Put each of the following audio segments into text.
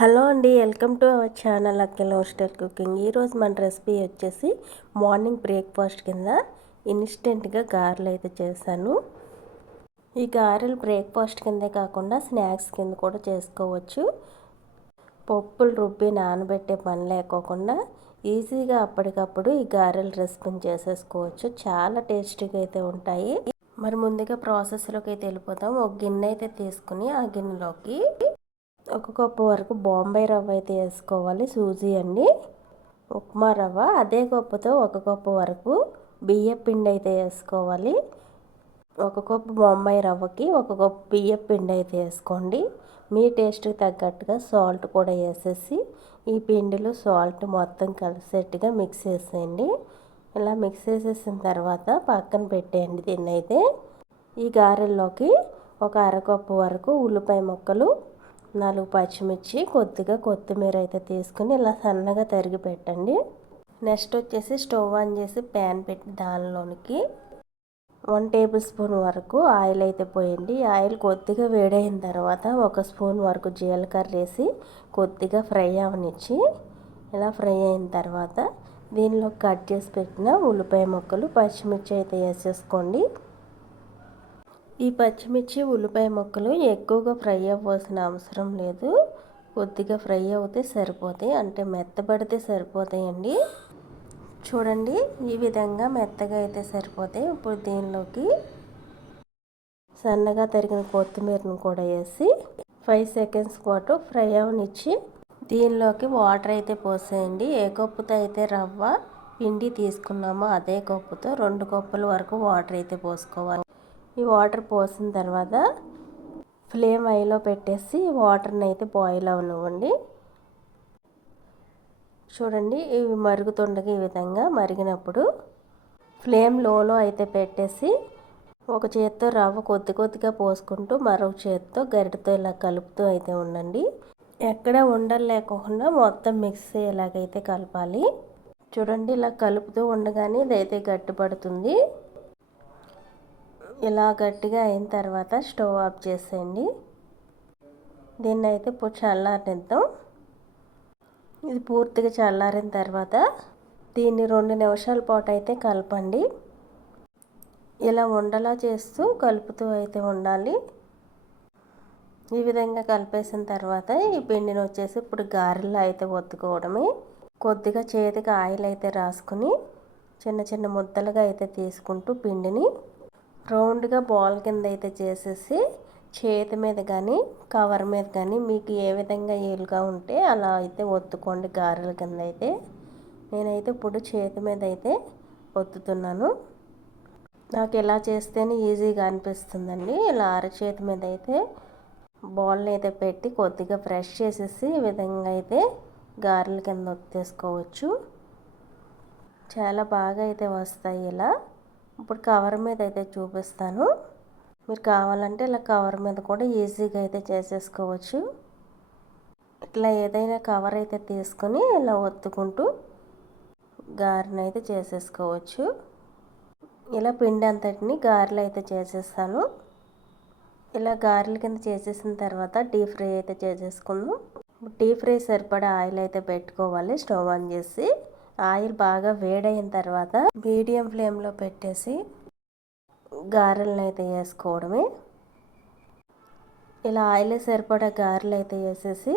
Hello అండి, welcome to our channel Akhila hostel cooking. ఈరోజు మన రెసిపీ వచ్చేసి మార్నింగ్ బ్రేక్ఫాస్ట్ కింద ఇన్స్టెంట్గా గారెలు అయితే చేశాను. ఈ గారెలు బ్రేక్ఫాస్ట్ కిందే కాకుండా స్నాక్స్ కింద కూడా చేసుకోవచ్చు. పప్పులు రుబ్బి నానబెట్టే పని లేకోకుండా ఈజీగా అప్పటికప్పుడు ఈ గారెల రెసిపీని చేసేసుకోవచ్చు. చాలా టేస్టీగా అయితే ఉంటాయి. మరి ముందుగా ప్రాసెస్లోకి అయితే వెళ్ళిపోతాం. ఒక గిన్నె అయితే తీసుకుని ఆ గిన్నెలోకి ఒక కప్పు వరకు బాంబే రవ్వ అయితే వేసుకోవాలి. సూజీ అండి, ఉప్మా రవ్వ. అదే కప్పుతో ఒక కప్పు వరకు బియ్యం పిండి అయితే వేసుకోవాలి. ఒక కప్పు బొంబాయి రవ్వకి ఒక కప్పు బియ్యం పిండి అయితే వేసుకోండి. మీ టేస్ట్కి తగ్గట్టుగా సాల్ట్ కూడా వేసేసి ఈ పిండిలో సాల్ట్ మొత్తం కలిసేట్టుగా మిక్స్ చేసేయండి. ఇలా మిక్స్ చేసేసిన తర్వాత పక్కన పెట్టేయండి. దీన్ని అయితే ఈ గారెల్లోకి ఒక అరకప్పు వరకు ఉల్లిపాయ ముక్కలు, 4 పచ్చిమిర్చి, కొద్దిగా కొత్తిమీర అయితే తీసుకుని ఇలా సన్నగా తరిగి పెట్టండి. నెక్స్ట్ వచ్చేసి స్టవ్ ఆన్ చేసి ప్యాన్ పెట్టి దానిలోనికి 1 టేబుల్ స్పూన్ వరకు ఆయిల్ అయితే పోయండి. ఆయిల్ కొద్దిగా వేడైన తర్వాత 1 స్పూన్ వరకు జీలకర్ర వేసి కొద్దిగా ఫ్రై అవనిచ్చి ఇలా ఫ్రై అయిన తర్వాత దీనిలో కట్ చేసి పెట్టిన ఉల్లిపాయ ముక్కలు, పచ్చిమిర్చి అయితే వేసేసుకోండి. ఈ పచ్చిమిర్చి ఉల్లిపాయ ముక్కలు ఎక్కువగా ఫ్రై అవ్వాల్సిన అవసరం లేదు. కొద్దిగా ఫ్రై అవుతే సరిపోతాయి, అంటే మెత్తబడితే సరిపోతాయండి. చూడండి, ఈ విధంగా మెత్తగా అయితే సరిపోతాయి. ఇప్పుడు దీనిలోకి సన్నగా తరిగిన కొత్తిమీరను కూడా వేసి 5 సెకండ్స్ పాటు ఫ్రై అవనిచ్చి దీనిలోకి వాటర్ అయితే పోసేయండి. ఏ కప్పుతో అయితే రవ్వ పిండి తీసుకున్నామో అదే కప్పుతో 2 కప్పుల వరకు వాటర్ అయితే పోసుకోవాలి. ఈ వాటర్ పోసిన తర్వాత ఫ్లేమ్ హైలో పెట్టేసి వాటర్ని అయితే బాయిల్ అవనివ్వండి. చూడండి, ఇవి మరుగుతుండగా ఈ విధంగా మరిగినప్పుడు ఫ్లేమ్ లోలో అయితే పెట్టేసి ఒక చేత్తో రవ్వ కొద్ది కొద్దిగా పోసుకుంటూ మరొక చేత్తో గరిటతో ఇలా కలుపుతూ అయితే ఉండండి. ఎక్కడ ఉండలు లేకుండా మొత్తం మిక్స్ అయ్యేలాగైతే కలపాలి. చూడండి, ఇలా కలుపుతూ ఉండగానే ఇదైతే గట్టిపడుతుంది. ఇలా గట్టిగా అయిన తర్వాత స్టవ్ ఆఫ్ చేసేయండి. దీన్ని అయితే ఇప్పుడు చల్లారనిద్దాం. ఇది పూర్తిగా చల్లారిన తర్వాత దీన్ని 2 నిమిషాల పాటు అయితే కలపండి. ఇలా ఉండలా చేస్తూ కలుపుతూ అయితే ఉండాలి. ఈ విధంగా కలిపేసిన తర్వాత ఈ పిండిని వచ్చేసి ఇప్పుడు గారెల్లో అయితే ఒత్తుకోవడమే. కొద్దిగా చేతికి ఆయిల్ అయితే రాసుకుని చిన్న చిన్న ముద్దలుగా అయితే తీసుకుంటూ పిండిని రౌండ్గా బాల్ కింద అయితే చేసేసి చేతి మీద కానీ కవర్ మీద కానీ మీకు ఏ విధంగా వీలుగా ఉంటే అలా అయితే ఒత్తుకోండి గారెల కింద అయితే. నేనైతే ఇప్పుడు చేతి మీద అయితే ఒత్తుతున్నాను. నాకు ఇలా చేస్తేనే ఈజీగా అనిపిస్తుందండి. ఇలా అరచేతి మీద అయితే బాల్ని అయితే పెట్టి కొద్దిగా ఫ్రెష్ చేసేసి ఈ విధంగా అయితే గారెల కింద ఒత్తేసుకోవచ్చు. చాలా బాగా అయితే వస్తాయి ఇలా. ఇప్పుడు కవర్ మీద అయితే చూపిస్తాను. మీరు కావాలంటే ఇలా కవర్ మీద కూడా ఈజీగా అయితే చేసేసుకోవచ్చు. ఇట్లా ఏదైనా కవర్ అయితే తీసుకొని ఇలా ఒత్తుకుంటూ గారెను అయితే చేసేసుకోవచ్చు. ఇలా పిండి అంతటిని గారెలు అయితే చేసేస్తాను. ఇలా గారెల కింద చేసేసిన తర్వాత డీప్ ఫ్రై అయితే చేసేసుకుందాం. డీప్ ఫ్రై సరిపడా ఆయిల్ అయితే పెట్టుకోవాలి. స్టవ్ ఆన్ చేసి ఆయిల్ బాగా వేడైన తర్వాత మీడియం ఫ్లేమ్లో పెట్టేసి గారెలను అయితే వేసుకోవడమే. ఇలా ఆయిల్ సరిపడా గారెలు అయితే వేసేసి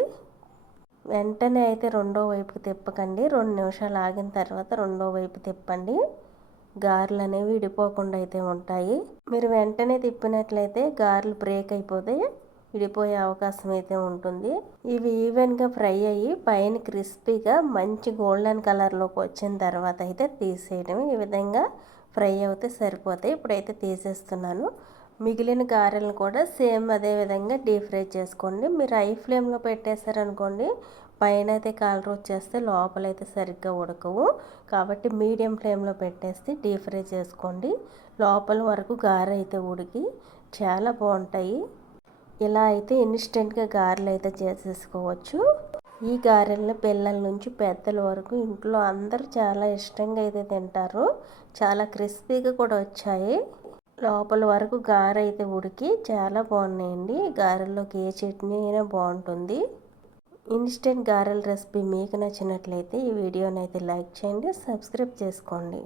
వెంటనే అయితే రెండో వైపుకి తిప్పకండి. 2 నిమిషాలు ఆగిన తర్వాత రెండో వైపు తిప్పండి. గారెలు అనేవి విడిపోకుండా అయితే ఉంటాయి. మీరు వెంటనే తిప్పినట్లయితే గారెలు బ్రేక్ అయిపోతే విడిపోయే అవకాశం అయితే ఉంటుంది. ఇవి ఈవెన్గా ఫ్రై అయ్యి పైన క్రిస్పీగా మంచి గోల్డెన్ కలర్లోకి వచ్చిన తర్వాత అయితే తీసేయడం. ఈ విధంగా ఫ్రై అవుతే సరిపోతాయి. ఇప్పుడైతే తీసేస్తున్నాను. మిగిలిన గారెలను కూడా సేమ్ అదే విధంగా డీప్ ఫ్రై చేసుకోండి. మీరు హై ఫ్లేమ్లో పెట్టేశారనుకోండి, పైన అయితే కలర్ వచ్చేస్తే లోపలైతే సరిగ్గా ఉడకవు. కాబట్టి మీడియం ఫ్లేమ్లో పెట్టేసి డీప్ ఫ్రై చేసుకోండి. లోపల వరకు గారె అయితే ఉడికి చాలా బాగుంటాయి. ఇలా అయితే ఇన్స్టెంట్గా గారెలు అయితే చేసేసుకోవచ్చు. ఈ గారెలను పిల్లల నుంచి పెద్దల వరకు ఇంట్లో అందరూ చాలా ఇష్టంగా అయితే తింటారు. చాలా క్రిస్పీగా కూడా వచ్చాయి. లోపల వరకు గారె అయితే ఉడికి చాలా బాగున్నాయండి. గారెల్లోకి ఏ చట్నీ అయినా బాగుంటుంది. ఇన్స్టెంట్ గారెల రెసిపీ మీకు నచ్చినట్లయితే ఈ వీడియోని అయితే లైక్ చేయండి, సబ్స్క్రైబ్ చేసుకోండి.